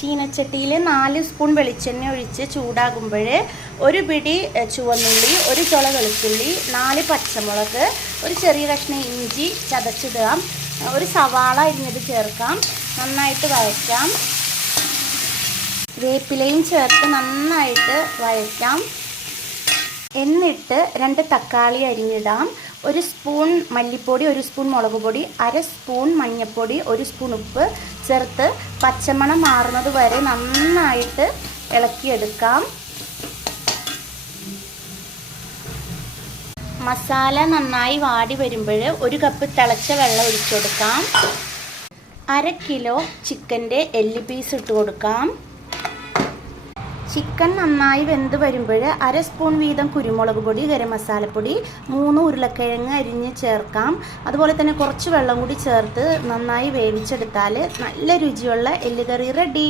ചീനച്ചട്ടിയിൽ 4 spoon വെളിച്ചെണ്ണ ഒഴിച്ച് ചൂടാകുമ്പോൾ ഒരു പിടി ചുവന്നുള്ളി, ഒരു ചുള വെളുത്തുള്ളി, 4 പച്ചമുളക്, ഒരു ചെറിയ കഷ്ണം ഇഞ്ചി ചതച്ചിടാം, ഒരു സവാള അരിഞ്ഞത് ചേർക്കാം, നന്നായിട്ട് വഴറ്റാം. വേപ്പിലയും ചേർത്ത് നന്നായിട്ട് വഴറ്റാം. എന്നിട്ട് 2 തക്കാളി അരിഞ്ഞിടാം, 1 സ്പൂൺ മല്ലിപ്പൊടി, 1 സ്പൂൺ മുളക് പൊടി, 1/2 സ്പൂൺ മഞ്ഞൾപ്പൊടി, 1 സ്പൂൺ ഉപ്പ് ചേർത്ത് പച്ചമണം മാറുന്നത് വരെ നന്നായിട്ട് ഇളക്കിയെടുക്കാം. മസാല നന്നായി വാടി വരുമ്പോൾ 1 കപ്പ് തിളച്ച വെള്ളം ഒഴിച്ചു കൊടുക്കാം. 1/2 കിലോ ചിക്കൻ്റെ എല്ല് പീസ് ഇട്ട് കൊടുക്കാം. ചിക്കൻ നന്നായി വെന്ത് വരുമ്പോൾ 1/2 സ്പൂൺ വീതം കുരുമുളക് പൊടി, ഗരം മസാലപ്പൊടി, 3 ഉരുളക്കിഴങ്ങ് അരിഞ്ഞ് ചേർക്കാം. അതുപോലെ തന്നെ കുറച്ച് വെള്ളം കൂടി ചേർത്ത് നന്നായി വേവിച്ചെടുത്താൽ നല്ല രുചിയുള്ള എല്ലുകറി റെഡി.